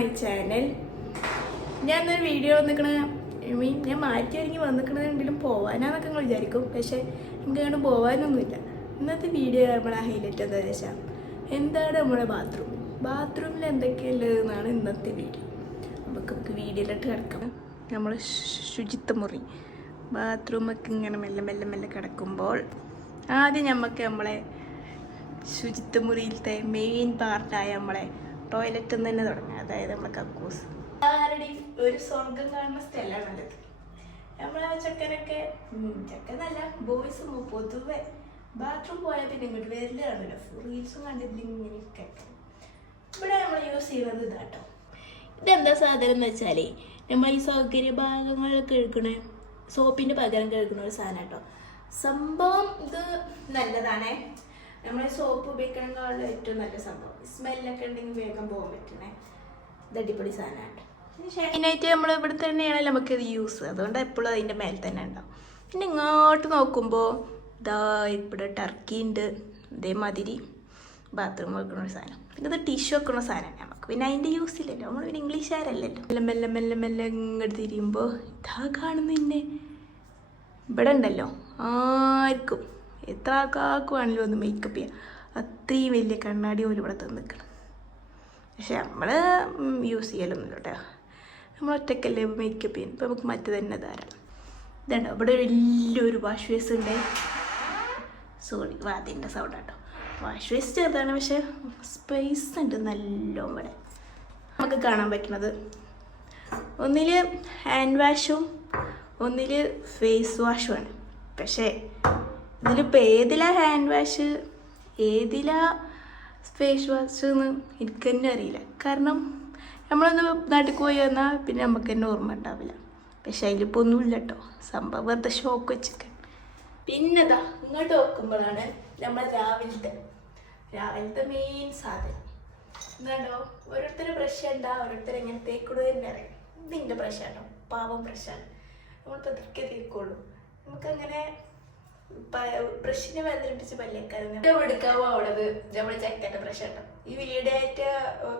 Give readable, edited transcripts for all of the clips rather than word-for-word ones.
My channel. ഞാൻ ഇന്നൊരു video വന്നിക്കണ ഞാൻ മാറ്റി ഒരുങ്ങി വന്നിക്കണെങ്കിലും പോകാനാന്നൊക്കെ നിങ്ങൾ വിചാരിക്കും. പക്ഷേ എനിക്ക് അങ്ങനെ പോകാനൊന്നുമില്ല. ഇന്നത്തെ വീഡിയോ നമ്മളെ ഹൈലൈറ്റ് എന്താ വെച്ചാൽ എന്താണ് നമ്മുടെ ബാത്റൂമിൽ എന്തൊക്കെയുള്ളതെന്നാണ് ഇന്നത്തെ വീഡിയോ. നമുക്ക് വീഡിയോയിലിട്ട് കിടക്കാം. നമ്മൾ ശുചിത്വ മുറി ബാത്റൂമൊക്കെ ഇങ്ങനെ മെല്ലെ മെല്ലെ മെല്ലെ കിടക്കുമ്പോൾ ആദ്യം നമ്മളെ ശുചിത്വ മുറിയിലത്തെ മെയിൻ പാർട്ടായ നമ്മളെ ടോയ്ലറ്റിൽ നിന്ന് തന്നെ തുടങ്ങുക. അതായത് നമ്മളെ കക്കൂസ്. ആരുടെയും ഒരു സ്വർഗം കാണുന്ന സ്ഥലമാണത്. നമ്മളെ ചെക്കനൊക്കെ ചെക്കനല്ല ബോയ്സ് പൊതുവെ ബാത്റൂം പോയാൽ പിന്നെ ഇങ്ങോട്ട് വരല് കാണില്ല. റീൽസും കണ്ടില്ല ഇങ്ങനെയൊക്കെ. ഇവിടെ നമ്മൾ യൂസ് ചെയ്യുന്നത് ഇതാട്ടോ. ഇതെന്താ സാധനം എന്ന് വെച്ചാൽ നമ്മൾ ഈ സൗകര്യ ഭാഗങ്ങളൊക്കെ കഴുകണ സോപ്പിൻ്റെ പകരം കഴുകണ ഒരു സാധനം കേട്ടോ. സംഭവം ഇത് നല്ലതാണേ. നമ്മൾ സോപ്പ് ഉപയോഗിക്കണമെങ്കിൽ ഏറ്റവും നല്ല സംഭവം. സ്മെല്ലൊക്കെ ഉണ്ടെങ്കിൽ വേഗം പോകാൻ പറ്റണേ. ഇത് അടിപൊളി സാധനമാണ്. മെയിനായിട്ട് നമ്മൾ ഇവിടെ തന്നെയാണല്ലോ നമുക്കിത് യൂസ്. അതുകൊണ്ട് എപ്പോഴും അതിൻ്റെ മേലെ തന്നെ ഉണ്ടാവും. പിന്നെ ഇങ്ങോട്ട് നോക്കുമ്പോൾ ഇതാ ഇവിടെ ടർക്കി ഉണ്ട്. ഇതേമാതിരി ബാത്റൂം വെക്കുന്ന ഒരു സാധനം. പിന്നെ ഇത് ടിഷ്യൂ വെക്കുന്ന സാധനം. നമുക്ക് പിന്നെ അതിൻ്റെ യൂസ് ഇല്ലല്ലോ. നമ്മൾ പിന്നെ ഇംഗ്ലീഷുകാരല്ലല്ലോ. മെല്ലെ മെല്ലെ മെല്ലെ മെല്ലെ ഇങ്ങോട്ട് തിരിയുമ്പോൾ ഇതാ കാണുന്നതിൻ്റെ ഇവിടെ ഉണ്ടല്ലോ ആർക്കും എത്ര ആൾക്കാർക്കുവാണല്ലോ ഒന്ന് മേക്കപ്പ് ചെയ്യാം. അത്രയും വലിയ കണ്ണാടി പോലും ഇവിടെ തന്നിക്കണം. പക്ഷെ നമ്മൾ യൂസ് ചെയ്യലൊന്നുമില്ല കേട്ടോ. നമ്മൾ ഒറ്റക്കല്ലേ മേക്കപ്പ് ചെയ്യുന്നത്. ഇപ്പം നമുക്ക് മറ്റു തന്നെ ധാരാളം. ഇതുണ്ടോ ഇവിടെ വലിയൊരു വാഷ് വേസ്റ്റ് ഉണ്ട്. സോറി വാതിൻ്റെ സൗണ്ട് കേട്ടോ. വാഷ് വേസ്റ്റ് ചെറുതാണ് പക്ഷെ സ്പേസ് ഉണ്ട് നല്ലോ. ഇവിടെ നമുക്ക് കാണാൻ പറ്റുന്നത് ഒന്നിൽ ഹാൻഡ് വാഷും ഒന്നിൽ ഫേസ് വാഷുമാണ്. പക്ഷേ ഇതിലിപ്പോൾ ഏതിലാ ഹാൻഡ് വാഷ് ഏതിലാ ഫേസ് വാഷ് എന്ന് എനിക്ക് തന്നെ അറിയില്ല. കാരണം നമ്മളൊന്ന് നാട്ടിൽ പോയി വന്നാൽ പിന്നെ നമുക്ക് തന്നെ ഓർമ്മ ഉണ്ടാവില്ല. പക്ഷെ അതിലിപ്പോൾ ഒന്നുമില്ല കേട്ടോ. സംഭവം വെറുതെ ഷോക്ക് വെച്ചിട്ട്. പിന്നെതാ ഇങ്ങോട്ട് നോക്കുമ്പോഴാണ് നമ്മൾ രാവിലത്തെ മെയിൻ സാധനം. എന്താണ്ടോ ഓരോരുത്തർ ബ്രഷ് ഉണ്ടാവും. ഓരോരുത്തർ എങ്ങനെ തേക്കൂടെ തന്നെ അറിയാം. ഇതിൻ്റെ ബ്രഷാണോ പാവം ബ്രഷാണ്. നമ്മൾ പതുക്കെ തേക്കുള്ളൂ. നമുക്കങ്ങനെ ബ്രഷിനെ വേദനിപ്പിച്ച് പല്ലേക്കാരുന്നു എടുക്കാവോ അവിടത് നമ്മൾ ചെക്കൻ്റെ ബ്രഷ് കേട്ടോ. ഈ വീടായിട്ട്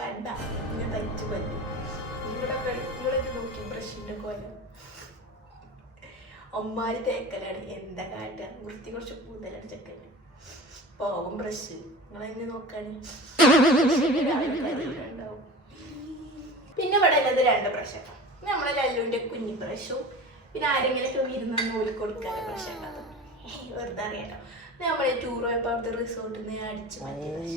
കണ്ട ഇങ്ങനെ തയ്ച്ചു പല്ലും ഇവിടെ നോക്കി ബ്രഷിൻ്റെ കോലം അമ്മാര് തേക്കലാണ്. എന്താ കാട്ടുക വൃത്തി കുറച്ച് കൂടുതലാണ് ചെക്കന്. പോവും ബ്രഷ് നിങ്ങളെന്നെ നോക്കാണ് ഉണ്ടാവും. പിന്നെ ഇവിടെ ഉള്ളത് 2 ബ്രഷ് കേട്ടോ. നമ്മളെ ലല്ലുവിൻ്റെ കുഞ്ഞി ബ്രഷും പിന്നെ ആരെങ്കിലൊക്കെ വിരുന്ന് നൂല് കൊടുക്കാൻ ബ്രഷ് ഉണ്ടാകും. വെറുതെ അറിയാട്ടോ. നമ്മളെ ടൂർ പോയപ്പോൾ അവിടുത്തെ റിസോർട്ടിൽ നിന്ന് അടിച്ചു മാറ്റി.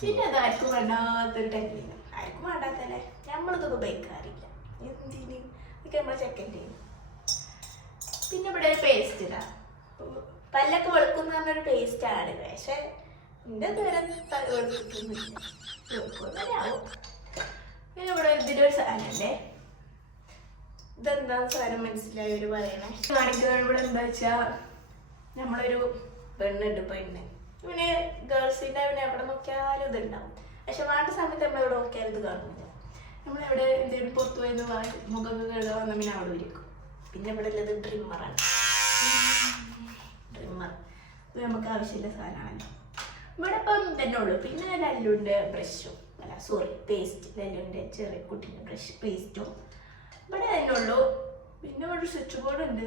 പിന്നെ അത് ആർക്കും വേണ്ടാത്തൊരു ടെക്നിക്ക്. ആർക്കും വേണ്ടാത്തല്ലേ. നമ്മളിതൊക്കെ ഉപയോഗിക്കാറില്ല. എന്തിന് ഇതൊക്കെ നമ്മളെ ചെക്കൻ്റെ. പിന്നെ ഇവിടെ ഒരു പേസ്റ്റ് ഇടാം. പല്ലൊക്കെ വെളുക്കുന്ന പറഞ്ഞൊരു പേസ്റ്റാണ്. പക്ഷെ എൻ്റെ നേരം വെളുപ്പിക്കുന്നില്ല. വെളുക്കുന്നതാവും. പിന്നെ ഇവിടെ ഇതിലൊരു സാധനമല്ലേ. ഇതെന്താ സാധനം മനസ്സിലായവർ പറയണേ. കാണിക്കുക ഇവിടെ എന്താ വെച്ചാൽ നമ്മളൊരു പെണ്ണുണ്ട്. പിന്നെ ഗേൾസിൻ്റെ പിന്നെ എവിടെ നോക്കിയാലും ഇതുണ്ടാവും. പക്ഷെ വേണ്ട സമയത്ത് നമ്മളിവിടെ നോക്കിയാലും ഇത് കാണുന്നില്ല. നമ്മളെവിടെ എന്തെങ്കിലും പുറത്തു പോയെന്ന് മുഖമൊക്കെ കഴുകാൻ വന്നാൽ പിന്നെ അവിടെ ഇരിക്കും. പിന്നെ ഇവിടെ ഉള്ളത് ഡ്രിമ്മറാണ്. ഇത് നമുക്ക് ആവശ്യമില്ല സാധനമാണല്ലോ. ഇവിടെ ഇപ്പം തന്നെ ഉള്ളൂ. പിന്നെ ലല്ലുവിൻ്റെ ബ്രഷും പേസ്റ്റ് ലല്ലുവിൻ്റെ ചെറിയ കുട്ടീൻ്റെ ബ്രഷ് പേസ്റ്റും ഇവിടെ തന്നെ ഉള്ളൂ. പിന്നെ ഇവിടെ സ്വിച്ച് ബോർഡ് ഉണ്ട്.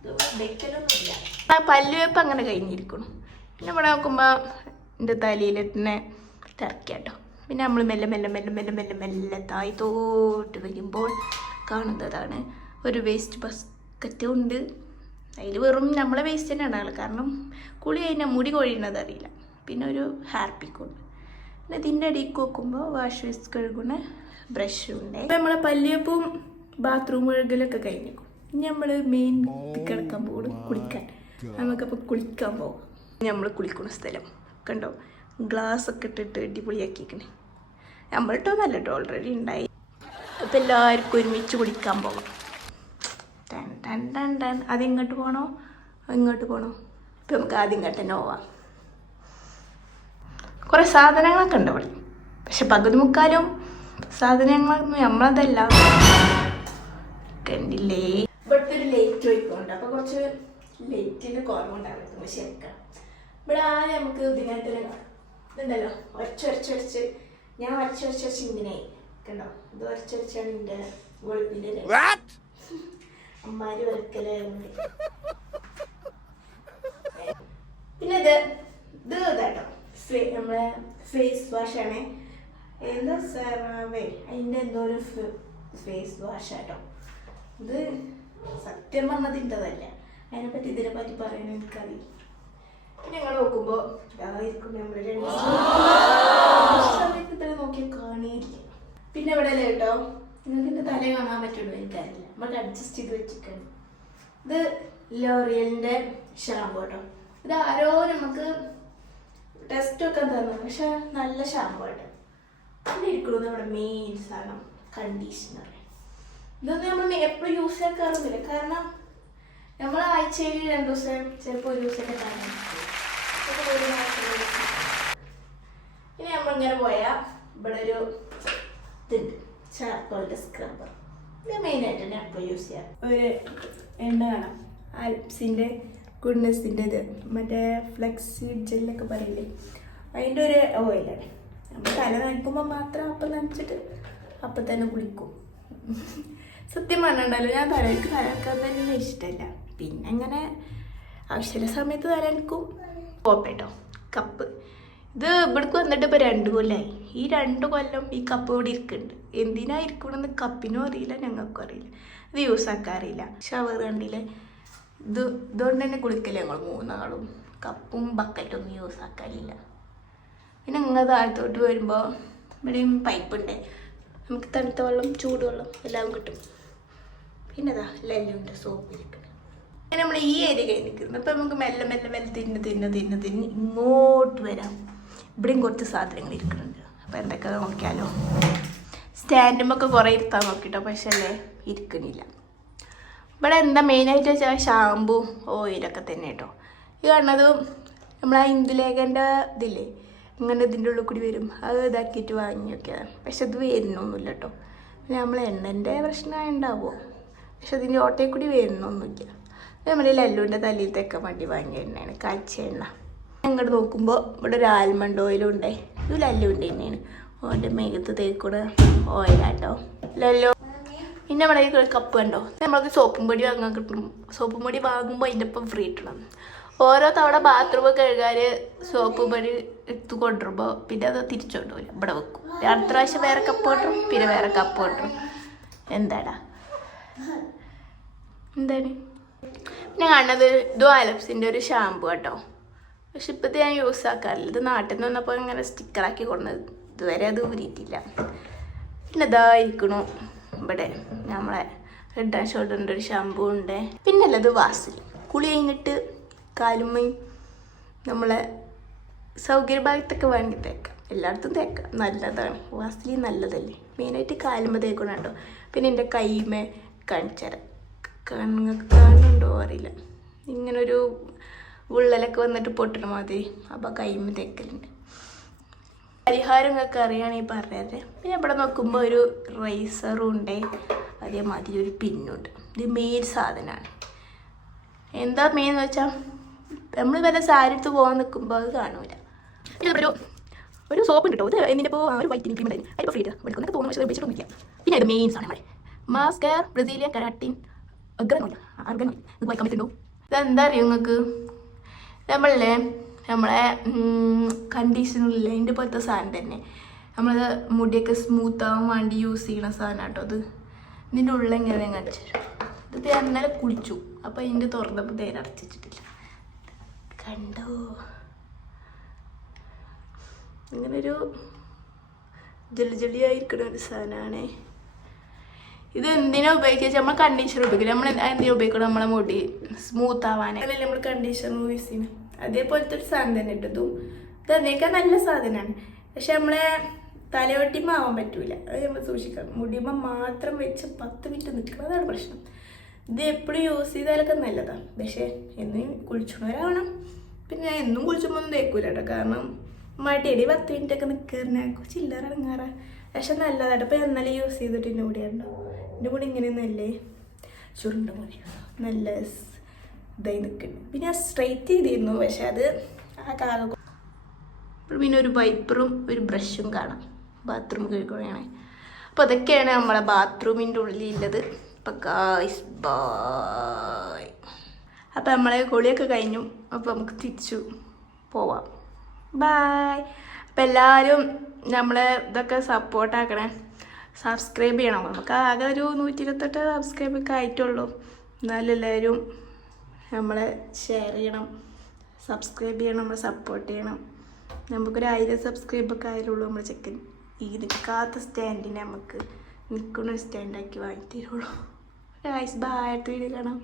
ഇത് വെക്കലൊന്നുമില്ല. ആ പല്ലുവെപ്പ് അങ്ങനെ കഴിഞ്ഞിരിക്കണം. പിന്നെ ഇവിടെ നോക്കുമ്പോൾ എൻ്റെ തലയിൽ തന്നെ തിറക്കാട്ടോ. പിന്നെ നമ്മൾ മെല്ലെ മെല്ലെ മെല്ലെ മെല്ലെ മെല്ലെ മെല്ലെ തായി തോട്ട് വരുമ്പോൾ കാണുന്നതാണ് ഒരു വേസ്റ്റ് ബക്കറ്റും ഉണ്ട്. അതിൽ വെറും നമ്മളെ വേസ്റ്റ് തന്നെയാണ് ആൾ. കാരണം കുളി കഴിഞ്ഞാൽ മുടി കൊഴിയുന്നത് അറിയില്ല. പിന്നെ ഒരു ഹാർപ്പിക്കുണ്ട്. പിന്നെ ഇതിൻ്റെ അടിയിൽ നോക്കുമ്പോൾ വാഷ് വേസ്റ്റ് കഴുകുന്ന ബ്രഷും ഉണ്ട്. നമ്മളെ പല്ലുവെപ്പും ബാത്റൂം കഴുകലൊക്കെ കഴിഞ്ഞേക്കും. ഇനി നമ്മൾ മെയിൻ കിടക്കാൻ പോകും കുളിക്കാൻ. നമുക്കപ്പോൾ കുളിക്കാൻ പോകാം. നമ്മൾ കുളിക്കുന്ന സ്ഥലം കണ്ടോ. ഗ്ലാസ് ഒക്കെ ഇട്ടിട്ട് അടിപൊളിയാക്കിക്കണേ. നമ്മളിട്ടൊന്നല്ല കേട്ടോ, ഓൾറെഡി ഉണ്ടായി. അപ്പം എല്ലാവർക്കും ഒരുമിച്ച് കുളിക്കാൻ പോകാം. അത് ഇങ്ങോട്ട് പോകണോ ഇങ്ങോട്ട് പോകണോ? ഇപ്പം നമുക്ക് ആദ്യം ഇങ്ങോട്ട് തന്നെ പോവാം. കുറേ സാധനങ്ങളൊക്കെ ഉണ്ട് ഇവിടെ. പക്ഷെ പകുതി മുക്കാലും സാധനങ്ങളൊന്നും നമ്മളതല്ല. കണ്ടില്ലേ ഇവിടുത്തെ ഒരു ലേറ്റ് വയ്ക്കുന്നുണ്ട്. അപ്പോൾ കുറച്ച് ലേറ്റിന് കുറവുണ്ടായിരുന്നു. ശരിക്കും ഇവിടെ ആദ്യം നമുക്ക് ഇതിനകത്ത് ഇതുണ്ടല്ലോ ഒരച്ചൊരച്ചൊരച്ച് ഞാൻ വരച്ച് ഇങ്ങനെ കണ്ടോ, ഇത് വരച്ചാണ് എൻ്റെ വെളുപ്പിൻ്റെ അമ്മാര് വരക്കലായിരുന്നു. പിന്നെ ഇത് കേട്ടോ നമ്മളെ ഫേസ് വാഷാണ്. എന്താ സെറാവേ അതിൻ്റെ എന്തോ ഒരു ഫേസ് വാഷാട്ടോ. ഇത് സത്യം പറഞ്ഞതിൻ്റെതല്ല, അതിനെപ്പറ്റി ഇതിനെപ്പറ്റി പറയാൻ എനിക്കറിയില്ല. പിന്നെ ഞങ്ങൾ നോക്കുമ്പോൾ ഇതായിരിക്കും നമ്മൾ സമയത്ത് നോക്കിയാൽ കാണിയില്ല. പിന്നെ ഇവിടെ അല്ലേ കേട്ടോ, നിങ്ങൾക്ക് എൻ്റെ തല കാണാൻ പറ്റുള്ളൂ എനിക്കറിയില്ല, നമ്മൾ അഡ്ജസ്റ്റ് ചെയ്ത് വെച്ചിരിക്കണം. ഇത് ലോറിയലിൻ്റെ ഷാമ്പു കേട്ടോ. ഇത് ആരോ നമുക്ക് ടെസ്റ്റൊക്കെ തന്നു, പക്ഷെ നല്ല ഷാമ്പു കേട്ടോ. പിന്നെ ഇരിക്കുന്നത് നമ്മുടെ മെയിൻ സാധനം കണ്ടീഷണർ. ഇതൊന്നും നമ്മൾ എപ്പോഴും യൂസ് ചെയ്യാറുന്നില്ല, കാരണം നമ്മൾ ആഴ്ചയിൽ 2 ദിവസം ചിലപ്പോൾ 1 ദിവസമൊക്കെ കാണാൻ. ഇനി നമ്മളിങ്ങനെ പോയാൽ ഇവിടെ ഒരു ഇതുണ്ട്, ചാർക്കോളിൻ്റെ സ്ക്രബ്ബർ. ഇത് മെയിനായിട്ട് ഞാൻ എപ്പോൾ യൂസ് ചെയ്യാം. ഒരു എണ്ണ കാണാം, ആൽപ്സിൻ്റെ ഗുഡ്നെസ്സിൻ്റെ ഇത്, മറ്റേ ഫ്ലെക്സി ജെല്ലൊക്കെ പറയില്ലേ, അതിൻ്റെ ഒരു ഓയിലാണ്. നമ്മൾ തല നനയ്ക്കുമ്പോൾ മാത്രം അപ്പം നനച്ചിട്ട് അപ്പം തന്നെ കുളിക്കും. സത്യം പറഞ്ഞിട്ടുണ്ടല്ലോ, ഞാൻ തലയ്ക്ക് നനക്കാൻ തന്നെ ഇഷ്ടമല്ല. പിന്നെ അങ്ങനെ ആവശ്യമുള്ള സമയത്ത് തലനക്കും. പോപ്പേട്ടോ കപ്പ്, ഇത് ഇവിടേക്ക് വന്നിട്ട് ഇപ്പോൾ 2 കൊല്ലമായി. ഈ 2 കൊല്ലം ഈ കപ്പ് ഇവിടെ ഇരിക്കുന്നുണ്ട്. എന്തിനാ ഇരിക്കണമെന്ന് കപ്പിനും അറിയില്ല, ഞങ്ങൾക്കും അറിയില്ല. ഇത് യൂസ് ആക്കാൻ അറിയില്ല. ഷവർ കണ്ടില്ലേ, ഇതുകൊണ്ട് തന്നെ കുളിക്കല്ലേ ഞങ്ങൾ 3 ആളും. കപ്പും ബക്കറ്റൊന്നും യൂസ് ആക്കാനില്ല. പിന്നെ നിങ്ങൾ താഴത്തോട്ട് വരുമ്പോൾ ഇവിടെയും പൈപ്പുണ്ട്, നമുക്ക് തണുത്ത വെള്ളം ചൂടുവെള്ളം എല്ലാം കിട്ടും. പിന്നെ അതാ ലല്ലുണ്ട് സോപ്പ് ഇരിക്കുന്നത്. അങ്ങനെ നമ്മൾ ഈ ഏരിയ കഴിഞ്ഞ് നിൽക്കുന്നത്. അപ്പം നമുക്ക് മെല്ലെ മെല്ലെ മെല്ലെ തിന്ന് ഇങ്ങോട്ട് വരാം. ഇവിടെയും കുറച്ച് സാധനങ്ങൾ ഇരിക്കുന്നുണ്ട്. അപ്പോൾ എന്തൊക്കെ നോക്കിയാലോ. സ്റ്റാൻഡുമൊക്കെ കുറേ ഇരുത്താൻ നോക്കിട്ടോ, പക്ഷേ അല്ലേ ഇരിക്കണില്ല. ഇവിടെ എന്താ മെയിനായിട്ട് വെച്ചാൽ ഷാമ്പു ഓയിലൊക്കെ തന്നെ കേട്ടോ. ഈ കാണുന്നത് നമ്മളെ ഇന്ദുലേഖൻ്റെ ഇതില്ലേ, ഇങ്ങനെ ഇതിൻ്റെ ഉള്ളിൽ കൂടി വരും, അത് ഇതാക്കിയിട്ട് വാങ്ങി നോക്കിയതാണ്. പക്ഷെ അത് വരുന്നൊന്നുമില്ല കേട്ടോ. പിന്നെ നമ്മൾ എണ്ണൻ്റെ പ്രശ്നമായി ഉണ്ടാവുമോ, പക്ഷെ അതിൻ്റെ ഓട്ടയിൽ കൂടി വരുന്നൊന്നുമില്ല. നമ്മൾ ലല്ലുവിൻ്റെ തലയിൽ തെക്കാൻ വേണ്ടി വാങ്ങിയ എണ്ണയാണ്, കാഴ്ച എണ്ണ. അങ്ങോട്ട് നോക്കുമ്പോൾ ഇവിടെ ഒരു ആൽമണ്ട് ഓയിലും ഉണ്ട്. ഇത് ലല്ലുവിൻ്റെ എണ്ണയാണ്, ഓൻ്റെ മേഘത്ത് തേക്കുന്ന ഓയിലാട്ടോ ലല്ലു. പിന്നെ നമ്മുടെ ഈ കപ്പ് കണ്ടോ, നമ്മൾക്ക് സോപ്പും പൊടി വാങ്ങാൻ കിട്ടും. സോപ്പും പൊടി വാങ്ങുമ്പോൾ അതിൻ്റെ ഒപ്പം ഫ്രീ കിട്ടണം. ഓരോ തവണ ബാത്റൂം കഴുകാൻ സോപ്പ് പൊടി എടുത്ത് കൊണ്ടുവരുമ്പോൾ പിന്നെ അത് തിരിച്ചു കൊണ്ടുപോകില്ല, ഇവിടെ വെക്കും. അടുത്ത പ്രാവശ്യം വേറെ കപ്പ് കൊണ്ടുവരും, പിന്നെ വേറെ കപ്പ് കൊണ്ടുവരും. എന്താണ് പിന്നെ കാണുന്നത് ഇതും ആലപ്സിൻ്റെ ഒരു ഷാമ്പു കേട്ടോ. പക്ഷെ ഇപ്പോഴത്തെ ഞാൻ യൂസ് ആക്കാറില്ല. ഇത് നാട്ടിൽ നിന്ന് വന്നപ്പോൾ ഇങ്ങനെ സ്റ്റിക്കറാക്കി കൊണ്ടത്, ഇതുവരെ അത് ഊരിയിട്ടില്ല. പിന്നെ ഇതായിരിക്കണു ഇവിടെ നമ്മളെ ഹെഡ് ആൻഡ് ഷോൾഡറിൻ്റെ ഒരു ഷാമ്പു ഉണ്ട്. പിന്നെ അല്ലത് വാസലിൻ. കുളി കഴിഞ്ഞിട്ട് കാലുമ്മയും നമ്മളെ സൗകര്യഭാഗത്തൊക്കെ വേണമെങ്കിൽ തേക്കാം, എല്ലായിടത്തും തേക്കാം, നല്ലതാണ്. വാസലിൻ നല്ലതല്ലേ, മെയിനായിട്ട് കാലുമ്മ തേക്കണം കേട്ടോ. പിന്നെ എൻ്റെ കൈമേ കാണിച്ചുതരാം, കാണുന്നുണ്ടോ അറിയില്ല, ഇങ്ങനൊരു ഉള്ളലൊക്കെ വന്നിട്ട് പൊട്ടണ മാതിരി, അപ്പോൾ കൈമ തേക്കലുണ്ട്. പരിഹാരങ്ങളൊക്കെ അറിയുകയാണെങ്കിൽ പറഞ്ഞത്. പിന്നെ ഇവിടെ നോക്കുമ്പോൾ ഒരു റൈസറും ഉണ്ട്, അതേമാതിരി ഒരു പിന്നുണ്ട്. ഇത് മെയിൻ സാധനമാണ്. എന്താ മെയിൻ എന്ന് വെച്ചാൽ നമ്മൾ വല്ല സാരി എടുത്ത് പോകാൻ നിൽക്കുമ്പോൾ അത് കാണൂല. പിന്നെ ഒരു സോപ്പ് ഉണ്ട് കേട്ടോ, ഇത് എന്നിൻ്റെ ഇപ്പോൾ ഒരു വൈറ്റിംഗ് ക്രീം ഉണ്ടായിരുന്നു, അതിപ്പോൾ ഫ്രീ വെളുക്കുന്നൊക്കെ പോകുമ്പോൾ പക്ഷേ ഉപയോഗിച്ചിട്ടൊന്നുമില്ല. പിന്നെ ഇത് മെയിൻ സാധനം നമ്മുടെ മാസ്കർ ബ്രസീലിയൻ കരാട്ടിൻ അർഗൻ ഇത് വായിക്കാൻ പറ്റുന്നുണ്ടോ? ഇതെന്താ അറിയോ നിങ്ങൾക്ക്, നമ്മളെ കണ്ടീഷണറില്ല അതിൻ്റെ പോലത്തെ സാധനം തന്നെ. നമ്മൾ മുടിയൊക്കെ സ്മൂത്ത് ആവാൻ വേണ്ടി യൂസ് ചെയ്യണ സാധനം കേട്ടോ. അത് ഇതിൻ്റെ ഉള്ളിൽ എങ്ങനെ കാണിച്ചു തരും. ഇത് ഇന്നലെ കുളിച്ചു, അപ്പോൾ അതിൻ്റെ തുറന്നപ്പോൾ തേൻ അടച്ചിട്ടില്ല, കണ്ടോ? ഇങ്ങനൊരു ജളിയായിരിക്കണ ഒരു സാധനമാണേ. ഇത് എന്തിനാ ഉപയോഗിക്കുക, നമ്മൾ കണ്ടീഷണർ ഉപയോഗിക്കില്ല, നമ്മൾ എന്തിനാ ഉപയോഗിക്കണം, നമ്മളെ മുടി സ്മൂത്ത് ആവാൻ അതല്ലേ നമ്മൾ കണ്ടീഷണർ യൂസ് ചെയ്യുന്നത്. അതേപോലത്തെ ഒരു സാധനം തന്നെ ഇട്ടതും ഇത് അതിനേക്കാൾ നല്ല സാധനമാണ്. പക്ഷെ നമ്മളെ തലയോട്ടിമ്മ ആവാൻ പറ്റൂല, അത് നമ്മൾ സൂക്ഷിക്കണം. മുടിയുമ്പോൾ മാത്രം വെച്ച് 10 മിനിറ്റ് നിൽക്കണം, അതാണ് പ്രശ്നം. ഇത് എപ്പോഴും യൂസ് ചെയ്താലൊക്കെ നല്ലതാണ്, പക്ഷേ എന്നും കുളിച്ചവരാവണം. പിന്നെ ഞാൻ എന്നും കുളിച്ചുമ്പോൾ ഒന്നും തേക്കൂല കേട്ടോ, കാരണം മടിയടി 10 മിനിറ്റൊക്കെ നിൽക്കാറിനാ ചില്ലറ ഇറങ്ങാറ. പക്ഷെ നല്ലതായിട്ട് ഇപ്പോൾ എന്നാലും യൂസ് ചെയ്തിട്ട് എൻ്റെ കൂടെ ഉണ്ടോ, എൻ്റെ കൂടെ ഇങ്ങനെയൊന്നുമല്ലേ ചുരുണ്ട മുടി നല്ല ഇതായി നിൽക്കുന്നുണ്ട്. പിന്നെ ഞാൻ സ്ട്രെയിറ്റ് ചെയ്തിരുന്നു, പക്ഷെ അത് ആ കാലം. പിന്നെ ഒരു വൈപ്പറും ഒരു ബ്രഷും കാണാം. ബാത്റൂം കഴുകുകയാണ്. അപ്പോൾ അതൊക്കെയാണ് നമ്മളെ ബാത്റൂമിൻ്റെ ഉള്ളിലുള്ളത്. അപ്പം ഗായ്സ് ബൈ. അപ്പം നമ്മളെ കുളിയൊക്കെ കഴിഞ്ഞു. അപ്പോൾ നമുക്ക് തിരിച്ചു പോവാം. ബായ്. അപ്പം എല്ലാവരും നമ്മളെ ഇതൊക്കെ സപ്പോർട്ടാക്കണേ, സബ്സ്ക്രൈബ് ചെയ്യണം. നമുക്ക് ആകെ ഒരു 128 സബ്സ്ക്രൈബൊക്കെ ആയിട്ടുള്ളൂ. എന്നാലും എല്ലാവരും നമ്മളെ ഷെയർ ചെയ്യണം, സബ്സ്ക്രൈബ് ചെയ്യണം, നമ്മളെ സപ്പോർട്ട് ചെയ്യണം. നമുക്കൊരു 1000 സബ്സ്ക്രൈബൊക്കെ ആയാലുള്ളൂ നമ്മൾ ചെക്കൻ ഈ നിൽക്കാത്ത സ്റ്റാൻഡിനെ നമുക്ക് നിൽക്കുന്ന സ്റ്റാൻഡാക്കി വാങ്ങി തരുള്ളൂ. Guys bye. അടുത്ത വീഡിയോ കാണാം.